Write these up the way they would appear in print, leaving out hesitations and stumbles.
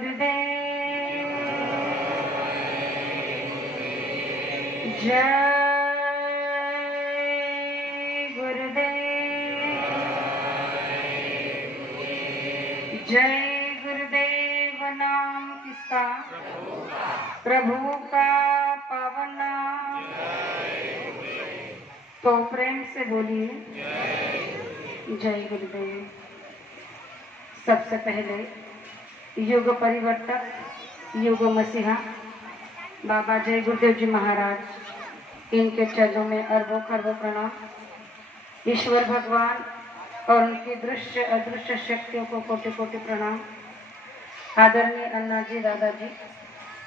गुरुदेव, जय गुरुदेव, जय गुरुदेव। नाम किसका? प्रभु का पावन नाम। तो प्रेम से बोलिए जय गुरुदेव। सबसे पहले युग परिवर्तक, युग मसीहा बाबा जय गुरुदेव जी महाराज, इनके चरणों में अरबों खरबों प्रणाम। ईश्वर भगवान और उनकी दृश्य अदृश्य शक्तियों को कोटि कोटि प्रणाम। आदरणीय अन्ना जी, दादाजी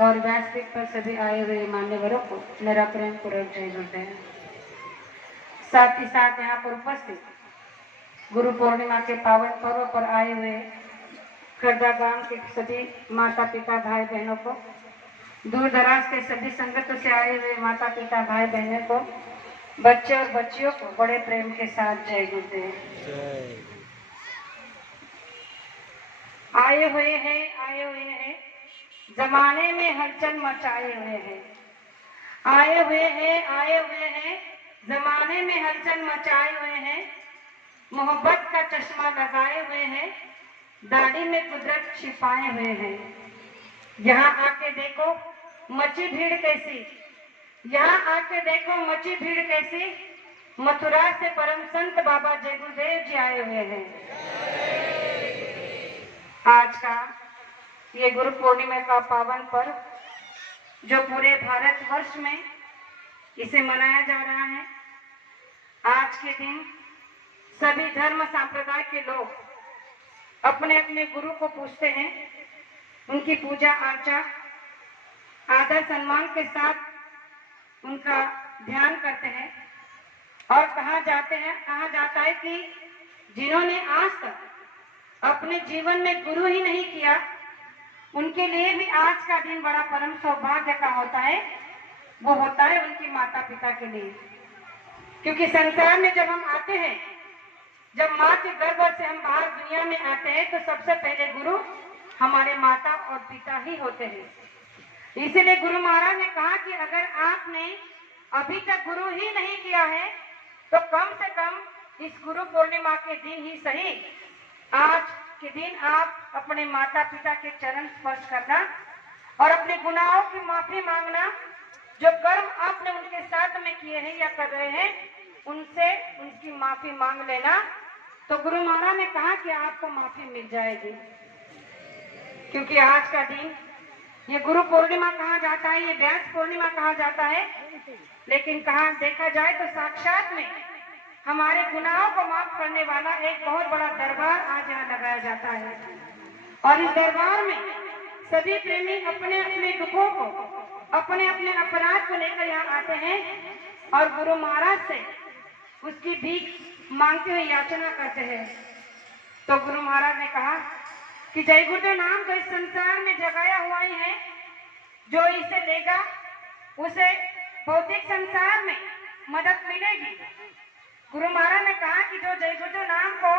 और व्यासपीठ पर सभी आए हुए मान्यवरों को मेरा प्रेम पूर्वक जय गुरुदेव। साथ ही साथ यहाँ पर उपस्थित गुरु पूर्णिमा के पावन पर्व पर आए हुए खरदा गांव के सभी माता पिता भाई बहनों को, दूर दराज के सभी संगतों से आए हुए माता पिता भाई बहनों को, बच्चे और बच्चियों को बड़े प्रेम के साथ जय गुरुदेव। आए हुए हैं जमाने में हलचल मचाए हुए हैं। आए हुए हैं जमाने में हलचल मचाए हुए हैं। मोहब्बत का चश्मा लगाए हुए हैं, दाढ़ी में कुदरत छिपाए हुए हैं। यहाँ आके देखो मची भीड़ कैसी, यहाँ आके देखो मची भीड़ कैसी। मथुरा से परम संत बाबा जय गुरुदेव जी आए हुए हैं। आज का ये गुरु पूर्णिमा का पावन पर्व जो पूरे भारतवर्ष में इसे मनाया जा रहा है। आज के दिन सभी धर्म संप्रदाय के लोग अपने अपने गुरु को पूजते हैं, उनकी पूजा अर्चा आदर सम्मान के साथ उनका ध्यान करते हैं। और कहा जाता है कि जिन्होंने आज तक अपने जीवन में गुरु ही नहीं किया, उनके लिए भी आज का दिन बड़ा परम सौभाग्य का होता है। वो होता है उनकी माता पिता के लिए, क्योंकि संसार में जब हम आते हैं, जब माँ के गर्भ से हम बाहर दुनिया में आते हैं, तो सबसे पहले गुरु हमारे माता और पिता ही होते हैं। इसीलिए गुरु महाराज ने कहा कि अगर आपने अभी तक गुरु ही नहीं किया है, तो कम से कम इस गुरु पूर्णिमा के दिन ही सही, आज के दिन आप अपने माता पिता के चरण स्पर्श करना और अपने गुनाहों की माफी मांगना। जो कर्म आपने उनके साथ में किए हैं या कर रहे हैं, उनसे उनकी माफी मांग लेना। तो गुरु महाराज ने कहा कि आपको माफी मिल जाएगी, क्योंकि आज का दिन ये गुरु पूर्णिमा कहा जाता है, ये व्यास पूर्णिमा कहा जाता है। लेकिन कहा देखा जाए तो साक्षात में हमारे गुनाहों को माफ करने वाला एक बहुत बड़ा दरबार आज यहाँ लगाया जाता है। और इस दरबार में सभी प्रेमी अपने अपने दुखों को, अपने अपने अपराध को लेकर यहाँ आते हैं और गुरु महाराज से उसकी भीख मांगते हुए याचना करते हैं। तो गुरु महाराज ने कहा कि जय गुरुदेव नाम तो इस संसार में जगाया हुआ ही है, जो इसे लेगा उसे भौतिक संसार में मदद मिलेगी। गुरु महाराज ने कहा कि जो जय गुरुदेव नाम को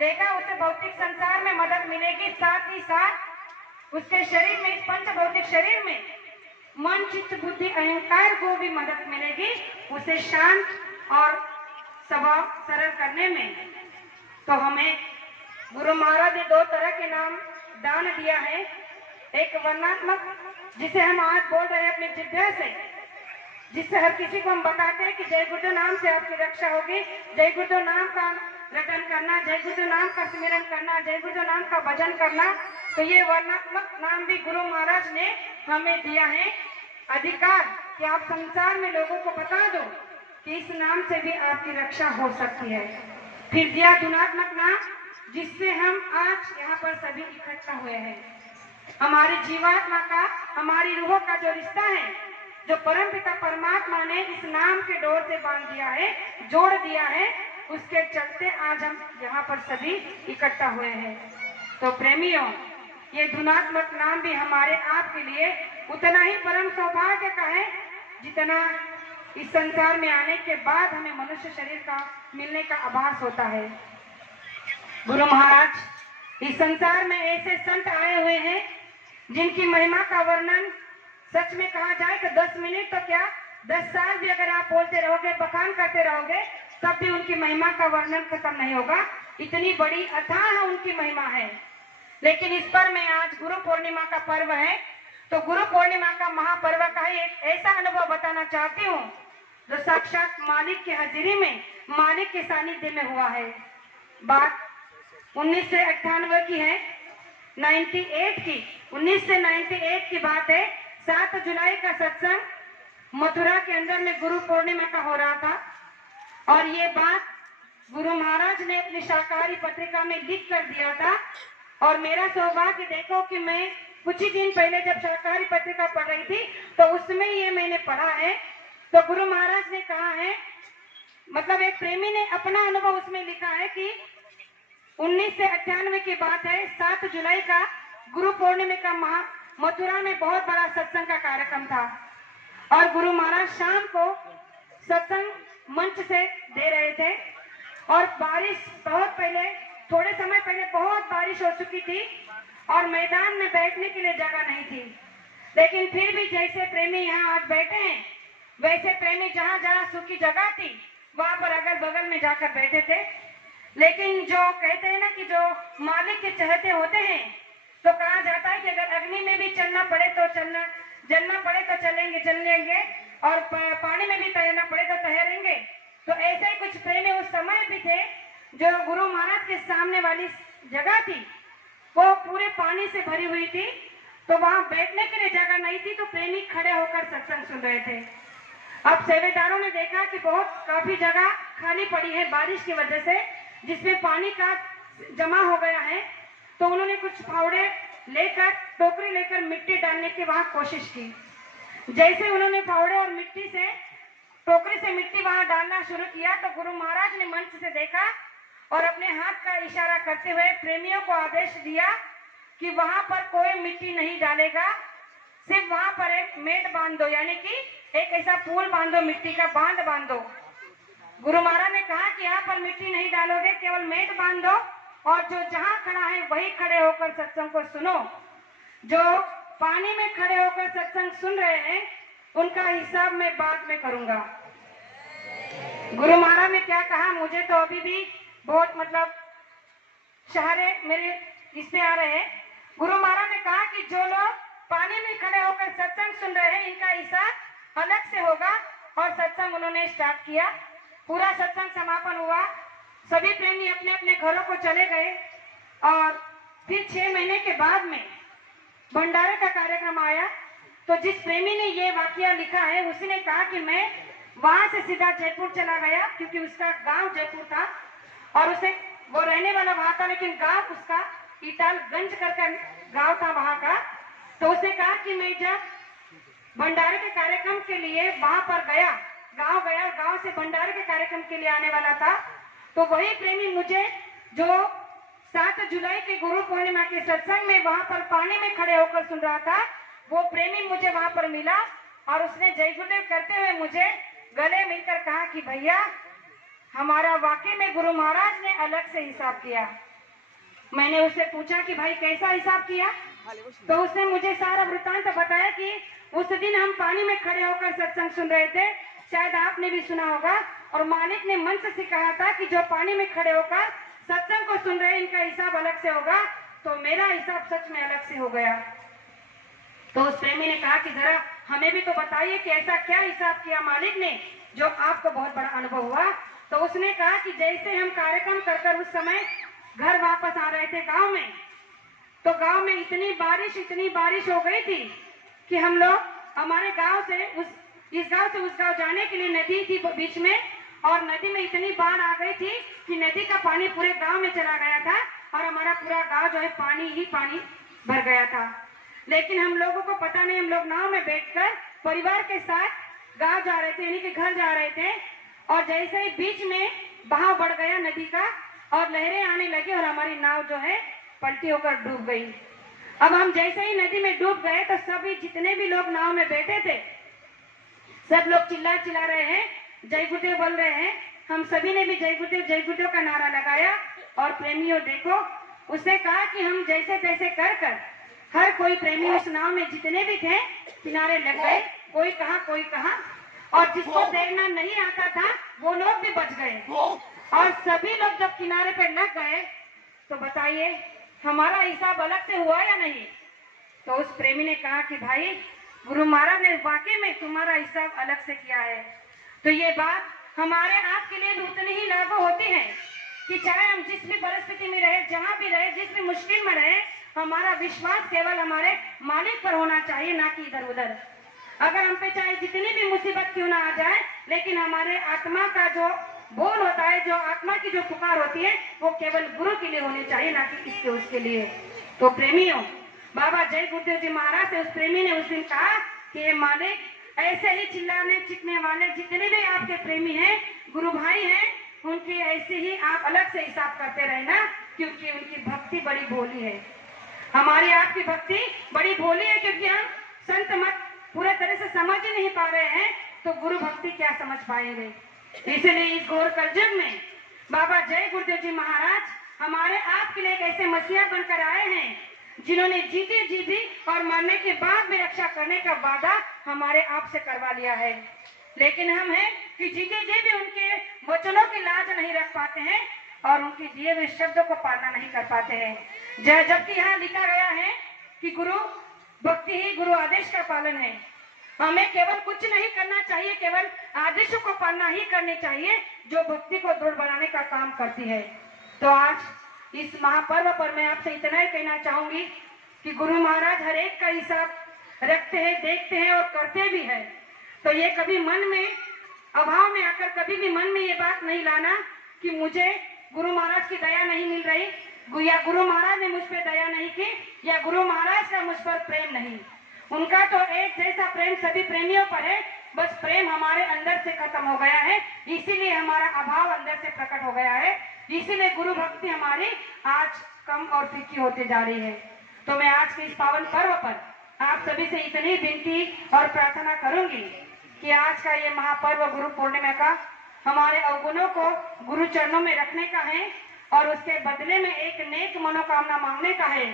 लेगा उसे भौतिक संसार में मदद मिलेगी, साथ ही साथ उसके शरीर में, इस पंच भौतिक शरीर में मन चित्त बुद्धि अहंकार को भी मदद मिलेगी, उसे शांत और स्वभाव सरल करने में। तो हमें गुरु महाराज ने दो तरह के नाम दान दिया है। एक वर्णात्मक, जिसे हम आज बोल रहे हैं अपनी जिज्ञा से, जिससे हर किसी को हम बताते हैं कि जय गुरुदेव नाम से आपकी रक्षा होगी। जय गुरुदेव नाम का रटन करना, जय गुरुदेव नाम का स्मरण करना, जय गुरुदेव नाम का भजन करना। तो ये वर्णात्मक नाम भी गुरु महाराज ने हमें दिया है अधिकार कि आप संसार में लोगों को बता दो कि इस नाम से भी आपकी रक्षा हो सकती है। फिर दिया गुणात्मक नाम, जिससे हम आज यहाँ पर सभी इकट्ठा हुए हैं। हमारी जीवात्मा का, हमारी रूहों का जो रिश्ता है, जो परमपिता परमात्मा ने इस नाम के डोर से बांध दिया है, जोड़ दिया है, उसके चलते आज हम यहाँ पर सभी इकट्ठा हुए हैं। तो प्रेमियों, ये धुनात्मक नाम भी हमारे आपके लिए उतना ही परम सौभाग्य का है, जितना इस संसार में आने के बाद हमें मनुष्य शरीर का मिलने का आभास होता है। गुरु महाराज इस संसार में ऐसे संत आए हुए हैं जिनकी महिमा का वर्णन सच में कहा जाए तो 10 मिनट तो क्या 10 साल भी अगर आप बोलते रहोगे, बखान करते रहोगे, तब भी उनकी महिमा का वर्णन खत्म नहीं होगा। इतनी बड़ी अथाह उनकी महिमा है। लेकिन इस पर मैं आज गुरु पूर्णिमा का पर्व है, तो गुरु पूर्णिमा का महापर्व का ही एक ऐसा अनुभव बताना चाहती हूँ जो साक्षात मालिक की हाजिरी में, मालिक के सानिध्य में हुआ है। बात 1998 की है, 98 की, 1998 की बात है। 7 जुलाई का सत्संग मथुरा के अंदर में गुरु पूर्णिमा का हो रहा था और ये बात गुरु महाराज ने अपनी शाकाहारी पत्रिका में लिख कर दिया था। और मेरा सौभाग्य देखो कि मैं कुछ ही दिन पहले जब शाकाहारी पत्रिका पढ़ रही थी तो उसमें ये मैंने पढ़ा है। तो गुरु महाराज ने कहा है, मतलब एक प्रेमी ने अपना अनुभव उसमें लिखा है कि 1998 की बात है, 7 जुलाई का गुरु पूर्णिमा का मथुरा में बहुत बड़ा सत्संग का कार्यक्रम था और गुरु महाराज शाम को सत्संग मंच से दे रहे थे और बारिश बहुत पहले, थोड़े समय पहले बहुत बारिश हो चुकी थी और मैदान में बैठने के लिए जगह नहीं थी। लेकिन फिर भी जैसे प्रेमी यहाँ आज बैठे हैं, वैसे प्रेमी जहाँ जहाँ सूखी जगह थी वहां पर अगल बगल में जाकर बैठे थे। लेकिन जो कहते हैं ना कि जो मालिक के चहते होते हैं, तो कहा जाता है कि अगर अग्नि में भी चलना पड़े तो जलना पड़े तो चलेंगे और पानी में भी तैरना पड़े तो तैरेंगे। तो ऐसे ही कुछ प्रेमी उस समय भी थे जो गुरु महाराज के सामने वाली जगह थी वो पूरे पानी से भरी हुई थी, तो वहां बैठने के लिए जगह नहीं थी, तो प्रेमी खड़े होकर सत्संग सुन रहे थे। अब सेवेदारों ने देखा कि काफी जगह खाली पड़ी है बारिश की वजह से, जिसमें पानी का जमा हो गया है। तो उन्होंने कुछ फावड़े लेकर, टोकरी लेकर मिट्टी डालने की वहां कोशिश की। जैसे उन्होंने फावड़े और मिट्टी से, टोकरी से मिट्टी वहां डालना शुरू किया तो गुरु महाराज ने मंच से देखा और अपने हाथ का इशारा करते हुए प्रेमियों को आदेश दिया कि वहां पर कोई मिट्टी नहीं डालेगा, सिर्फ वहां पर एक मेट बांध दो, यानी कि एक ऐसा पुल बांधो, मिट्टी का बांध बांधो। गुरु महाराज ने कहा कि यहाँ पर मिट्टी नहीं डालोगे, केवल मेट बांध दो और जो जहां खड़ा है वही खड़े होकर सत्संग को सुनो। जो पानी में खड़े होकर सत्संग सुन रहे हैं उनका हिसाब मैं बाद में करूंगा। गुरु महाराज ने क्या कहा, मुझे तो अभी भी बहुत मतलब शहरे मेरे इसमें आ रहे हैं। गुरु महाराज ने कहा कि जो लोग पानी में खड़े होकर सत्संग सुन रहे हैं इनका हिसाब अलग से होगा। और सत्संग उन्होंने स्टार्ट किया। पूरा सत्संग समापन हुआ, सभी प्रेमी अपने अपने घरों को चले गए और फिर 6 महीने के बाद में भंडारे का कार्यक्रम आया। तो जिस प्रेमी ने ये वाकया लिखा है उसने कहा कि मैं वहां से सीधा जयपुर चला गया, क्योंकि उसका गांव जयपुर था और उसे वो रहने वाला वहां था, लेकिन गांव उसका इटालगंज कर गांव था वहां का। तो उसने कहा कि मैं जब भंडारे के कार्यक्रम के लिए वहां पर गया, गांव से भंडारे के कार्यक्रम के लिए आने वाला था, तो वही प्रेमी मुझे जो 7 जुलाई के गुरु पूर्णिमा के सत्संग में वहां पर पानी में खड़े होकर सुन रहा था, वो प्रेमी मुझे वहां पर मिला और उसने जय गुरुदेव करते हुए मुझे गले मिलकर कहा कि भैया हमारा वाकई में गुरु महाराज ने अलग से हिसाब किया। मैंने उससे पूछा कि भाई कैसा हिसाब किया, तो उसने मुझे सारा वृत्तांत बताया कि उस दिन हम पानी में खड़े होकर सत्संग सुन रहे थे, शायद आपने भी सुना होगा, और मालिक ने मंच से कहा था कि जो पानी में खड़े होकर सत्संग को सुन रहे हैं इनका हिसाब अलग से होगा। तो मेरा हिसाब सच में अलग से हो गया। तो उस प्रेमी ने कहा कि जरा हमें भी तो बताइए कि ऐसा क्या हिसाब किया मालिक ने जो आपको बहुत बड़ा अनुभव हुआ। तो उसने कहा कि जैसे हम कार्यक्रम कर उस समय घर वापस आ रहे थे गांव में, तो गांव में इतनी बारिश हो गई थी कि हम लोग हमारे गांव से इस गांव से उस गांव जाने के लिए नदी थी बीच में, और नदी में इतनी बाढ़ आ गई थी कि नदी का पानी पूरे गांव में चला गया था और हमारा पूरा गांव जो है पानी ही पानी भर गया था। लेकिन हम लोगों को पता नहीं, हम लोग नाव में बैठकर परिवार के साथ गांव जा रहे थे, यानी कि घर जा रहे थे, और जैसे ही बीच में बहाव बढ़ गया नदी का और लहरें आने लगी और हमारी नाव जो है पलटी होकर डूब गई। अब हम जैसे ही नदी में डूब गए तो सभी जितने भी लोग नाव में बैठे थे सब लोग चिल्ला रहे हैं, जय गुरुदेव बोल रहे हैं। हम सभी ने भी जय गुरुदेव का नारा लगाया। और प्रेमियों देखो, उसने कहा कि हम जैसे तैसे कर हर कोई प्रेमी उस नाव में जितने भी थे किनारे लग गए, कोई कहाँ, और जिसको तैरना नहीं आता था वो लोग भी बच गए। और सभी लोग जब किनारे पे लग गए तो बताइए हमारा हिसाब अलग से हुआ या नहीं? तो उस प्रेमी ने कहा कि भाई गुरु महाराज ने वाकई में तुम्हारा हिसाब अलग से किया है। तो ये बात हमारे आपके लिए भी उतनी ही लागू होती है कि चाहे हम जिस भी परिस्थिति में रहे, जहाँ भी रहे, जिस भी मुश्किल में रहे, हमारा विश्वास केवल हमारे मालिक पर होना चाहिए, ना कि इधर उधर। अगर हम पे चाहे जितनी भी मुसीबत क्यों ना आ जाए, लेकिन हमारे आत्मा का जो बोल होता है, जो आत्मा की जो पुकार होती है, वो केवल गुरु के लिए होनी चाहिए, ना कि इसके उसके लिए। तो प्रेमियों, बाबा जय गुरुदेव जी महाराज से उस प्रेमी ने उस दिन कहा कि हे मालिक, ऐसे ही चिल्लाने चिकने वाले जितने भी आपके प्रेमी हैं, गुरु भाई हैं, उनकी ऐसे ही आप अलग से हिसाब करते रहना, क्योंकि उनकी भक्ति बड़ी भोली है। हमारी आपकी भक्ति बड़ी भोली है, क्योंकि हम संत मत पूरे तरह से समझ ही नहीं पा रहे हैं, तो गुरु भक्ति क्या समझ पाएंगे। इसलिए इस घोर कलयुग में बाबा जय गुरुदेव जी महाराज हमारे आपके लिए एक ऐसे मसीहा बनकर आए हैं, जिन्होंने जीते जी भी और मरने के बाद भी रक्षा करने का वादा हमारे आप से करवा लिया है। लेकिन हम हैं कि जीते जी भी उनके वचनों की लाज नहीं रख पाते हैं और उनके दिए हुए शब्दों को पालना नहीं कर पाते हैं। जबकि यहाँ लिखा गया है कि गुरु भक्ति ही गुरु आदेश का पालन है। हमें केवल कुछ नहीं करना चाहिए, केवल आदेशों को पालना ही करनी चाहिए, जो भक्ति को दृढ़ बनाने का काम करती है। तो आज इस महापर्व पर मैं आपसे इतना ही कहना चाहूंगी कि गुरु महाराज हर एक का हिसाब रखते हैं, देखते हैं और करते भी हैं। तो ये कभी मन में अभाव में आकर कभी भी मन में ये बात नहीं लाना कि मुझे गुरु महाराज की दया नहीं मिल रही, या गुरु महाराज ने मुझ पर दया नहीं की, या गुरु महाराज का मुझ पर प्रेम नहीं। उनका तो एक जैसा प्रेम सभी प्रेमियों पर है, बस प्रेम हमारे अंदर से खत्म हो गया है, इसीलिए हमारा अभाव अंदर से प्रकट हो गया है, इसीलिए गुरु भक्ति हमारी आज कम और फीकी होती जा रही है। तो मैं आज के इस पावन पर्व पर आप सभी से इतनी विनती और प्रार्थना करूंगी कि आज का ये महापर्व गुरु पूर्णिमा का हमारे अवगुणों को गुरु चरणों में रखने का है और उसके बदले में एक नेक मनोकामना मांगने का है।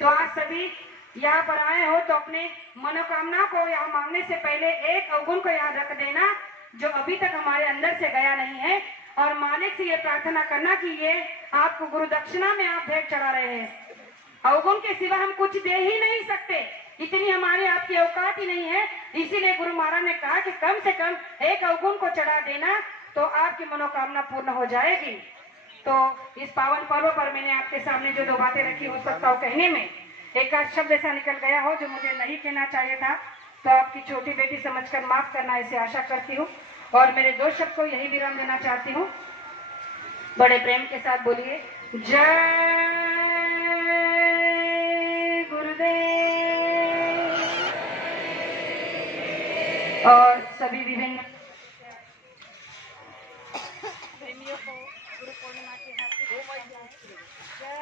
तो आज सभी यहाँ पर आए हो तो अपने मनोकामना को यहाँ मांगने से पहले एक अवगुण को यहाँ रख देना जो अभी तक हमारे अंदर से गया नहीं है, और मालिक से ये प्रार्थना करना कि ये आपको गुरु दक्षिणा में आप भेंट चढ़ा रहे हैं। अवगुण के सिवा हम कुछ दे ही नहीं सकते, इतनी हमारी आपकी औकात ही नहीं है। इसीलिए गुरु महाराज ने कहा कि कम से कम एक अवगुण को चढ़ा देना तो आपकी मनोकामना पूर्ण हो जाएगी। तो इस पावन पर्व पर मैंने आपके सामने जो दो बातें रखी, हो सकता हो कहने में एक आध शब्द ऐसा निकल गया हो जो मुझे नहीं कहना चाहिए था, तो आपकी छोटी बेटी समझकर माफ करना, ऐसे आशा करती हूँ। और मेरे दो शब्द को यही विराम देना चाहती हूँ। बड़े प्रेम के साथ बोलिए जय गुरुदेव। और सभी विभिन्न प्रेमियों को गुरु पूर्णिमा के हार्दिक शुभकामनाएं।